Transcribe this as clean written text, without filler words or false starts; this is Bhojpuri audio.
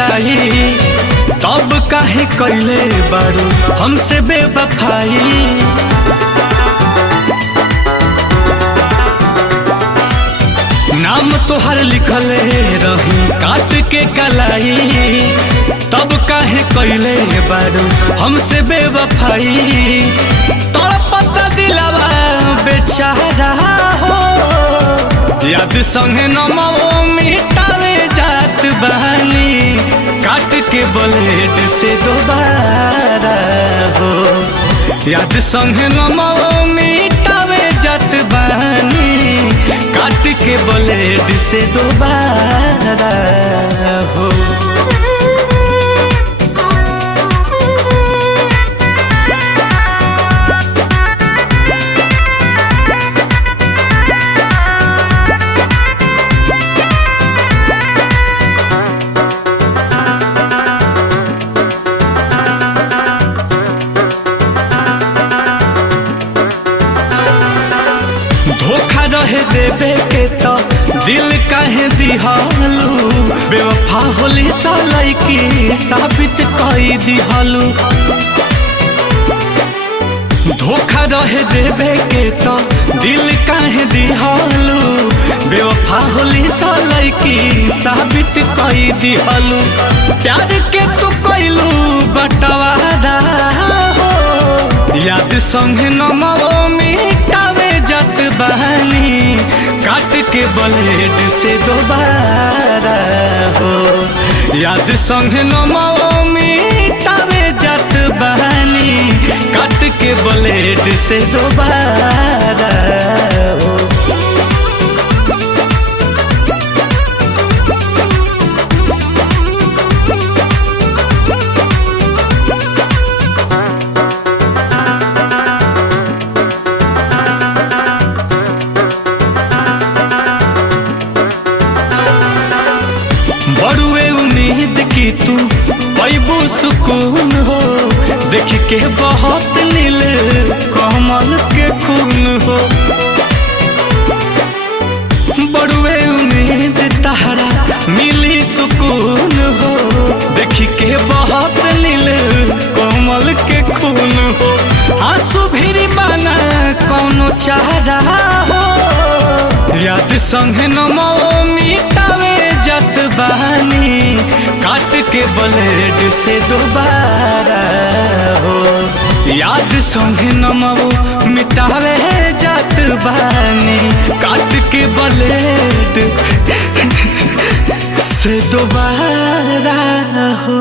कलाई, तब काहे कैले बारू हमसे बेवफाई। नाम तोहर लिखले रही काट के कलाई, तब काहे कैले बारू हमसे बेवफाई। तड़पता दिलवा बेचारा हो, याद संगे नमो मिटावे जात बहानी, काट के ब्लेड से दोबारा हो। याद संगे नमो मिटावे जात बहानी, काट के ब्लेड से दोबारा हो। धोखा रहे देवे के तो दिल काहे दिहालू, बेवफा होली सालाई की साबित कई दिहालू। धोखा रहे देवे के तो दिल काहे दिहालू, बेवफा होली सालाई की साबित कई दिहालू। प्यार के तू कैलू बंटवारा हो, याद संगे नमो मिटावे जात बहानी, काट के ब्लेड से दोबारा हो। याद संगे नमो मिटावे जात बहानी, काट के ब्लेड से दोबारा हो। बड़ुए उम्मीद की तू पैबू सुकून हो, देख के बहुत नील कमल के खून हो। बड़ुए उम्मीद तहरा मिली सुकून हो, देख के बहुत नील कमल के खून हो। आंसू भी बना कौनो चारा हो, याद संगे नमो मिटावे जात बहानी, काट के ब्लेड से दोबारा हो। याद संगे नमो मिटावे जात बहानी, काट के ब्लेड से दोबारा हो।